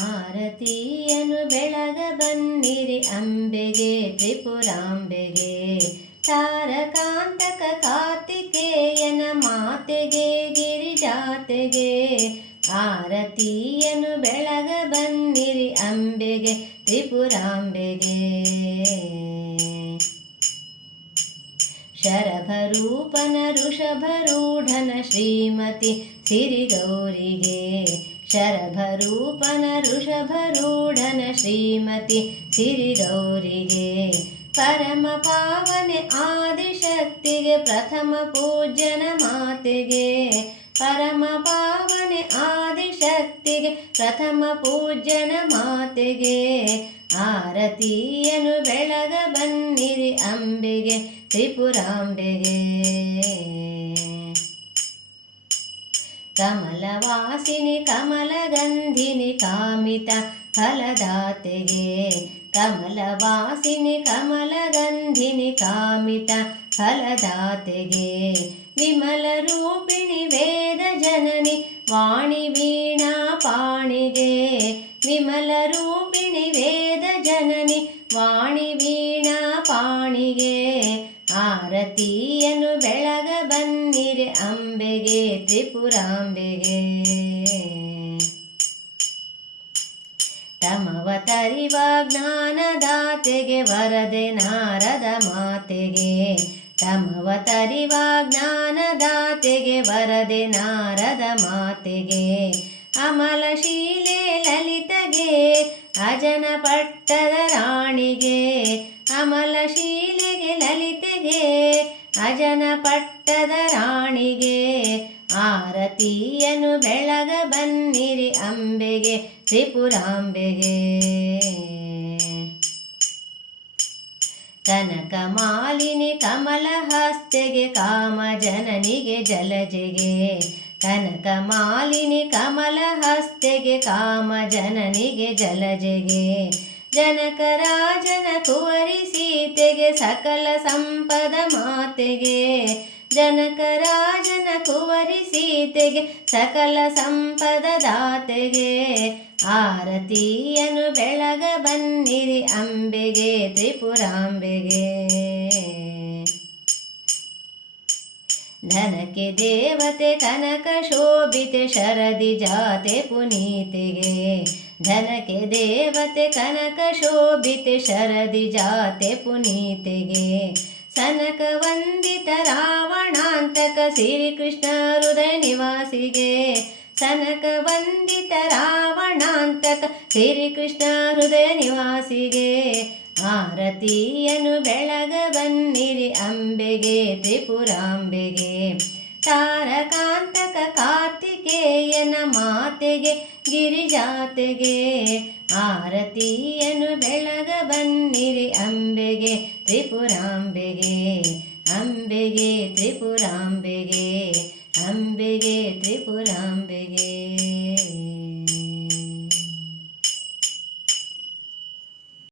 ಆರತಿಯನು ಬೆಳಗ ಬನ್ನಿರಿ ಅಂಬೆಗೆ, ತ್ರಿಪುರಾಂಬೆಗೆ. ತಾರಕಾಂತಕ ಕಾರ್ತಿಕೇಯನ ಮಾತೆಗೆ, ಗಿರಿಜಾತೆಗೆ. ಆರತಿಯನು ಬೆಳಗ ಬನ್ನಿರಿ ಅಂಬೆಗೆ, ತ್ರಿಪುರಾಂಬೆಗೆ. ಶರಭರೂಪನ, ಋಷಭರೂಢನ ಶ್ರೀಮತಿ ಸಿರಿಗೌರಿಗೆ. ಶರಭರೂಪನ ಋಷಭರೂಢನ ಶ್ರೀಮತಿ ಸಿರಿಗೌರಿಗೆ ಪರಮ ಪಾವನೆ ಆದಿಶಕ್ತಿಗೆ ಪ್ರಥಮ ಪೂಜನ ಮಾತೆಗೆ ಪರಮ ಪಾವನೆ ಆದಿಶಕ್ತಿಗೆ ಪ್ರಥಮ ಪೂಜ್ಯನ ಮಾತೆಗೆ ಆರತಿಯನು ಬೆಳಗ ಬನ್ನಿರಿ ಅಂಬೆಗೆ ತ್ರಿಪುರಾಂಬೆಗೆ ಕಮಲವಾಸಿನಿ, ಕಮಲಗಂಧಿನಿ, ಕಾಮಿತ ಫಲದಾತೆಗೆ. ಕಮಲವಾಸಿನಿ, ಕಮಲಗಂಧಿನಿ, ಕಾಮಿತ ಫಲದಾತೆಗೆ. ವಿಮಲ ರೂಪಿಣಿ, ವೇದ ಜನನಿ, ವಾಣಿ ವೀಣಾ ಪಾಣಿಗೆ. ವಿಮಲ ರೂಪಿಣಿ, ವೇದ ಜನನಿ, ವಾಣಿ ವೀಣಾ ಪಾಣಿಗೆ. ಆರತಿಯನು ತ್ರಿಪುರಾಂಬೆಗೆ. ತಮವ ತರಿವ ಜ್ಞಾನದಾತೆಗೆ ವರದೆ ನಾರದ ಮಾತೆಗೆ. ತಮವ ತರಿವ ಜ್ಞಾನದಾತೆಗೆ ವರದೆ ನಾರದ ಮಾತೆಗೆ. ಅಮಲಶೀಲೆ ಲಲಿತಗೆ, ಅಜನ ಪಟ್ಟದ ರಾಣಿಗೆ. ಅಮಲ ಶೀಲೆಗೆ ಲಲಿತೆಗೆ, ಅಜನ ಪಟ್ಟದ ರಾಣಿಗೆ. ಆರತಿಯನು ಬೆಳಗ ಬನ್ನಿರಿ ಅಂಬೆಗೆ, ತ್ರಿಪುರಾಂಬೆಗೆ. ಕನಕ ಮಾಲಿನಿ ಕಮಲ ಹಸ್ತೆಗೆ, ಕಾಮ ಜನನಿಗೆ ಜಲಜೆಗೆ ಕನಕ ಮಾಲಿನಿ ಕಮಲ ಹಸ್ತೆಗೆ, ಕಾಮ ಜನನಿಗೆ ಜಲಜೆಗೆ ಜನಕ ರಾಜನ ಕುವರಿ ಸೀತೆಗೆ, ಸಕಲ ಸಂಪದ ಮಾತೆಗೆ. ಜನಕ ರಾಜನ ಕುವರಿ ಸೀತೆಗೆ, ಸಕಲ ಸಂಪದ ದಾತೆಗೆ. ಆರತಿಯನು ಬೆಳಗ ಬನ್ನಿರಿ ಅಂಬೆಗೆ, ತ್ರಿಪುರಾಂಬೆಗೆ. ಧನಕ್ಕೆ ದೇವತೆ ಕನಕ ಶೋಭಿತೆ, ಶರದಿ ಜಾತೆ ಪುನೀತೆಗೆ. ಧನಕ್ಕೆ ದೇವತೆ ಕನಕ ಶೋಭಿತೆ, ಶರದಿ ಜಾತೆ ಪುನೀತೆಗೆ. ಸನಕ ವಂದಿತ ರಾವಣಾಂತಕ ಶ್ರೀಕೃಷ್ಣ ಹೃದಯ ನಿವಾಸಿಗೆ ಸನಕ ವಂದಿತ ರಾವಣಾಂತಕ ಶ್ರೀಕೃಷ್ಣ ಹೃದಯ ನಿವಾಸಿಗೆ ಆರತಿಯನು ಬೆಳಗ ಬನ್ನಿರಿ ಅಂಬೆಗೆ, ತ್ರಿಪುರಾಂಬೆಗೆ, ತಾರಕಾಂತಕ ಕಾರ್ತಿಕೇಯನ ಮಾತೆಗೆ, ಗಿರಿಜಾತೆಗೆ ಆರತಿಯನು ಬೆಳಗ ಬನ್ನಿರಿ ಅಂಬೆಗೆ, ತ್ರಿಪುರಾಂಬೆಗೆ. ಅಂಬೆಗೆ ತ್ರಿಪುರಾಂಬೆಗೆ ಅಂಬೆಗೆ ತ್ರಿಪುರಾಂಬೆಗೆ.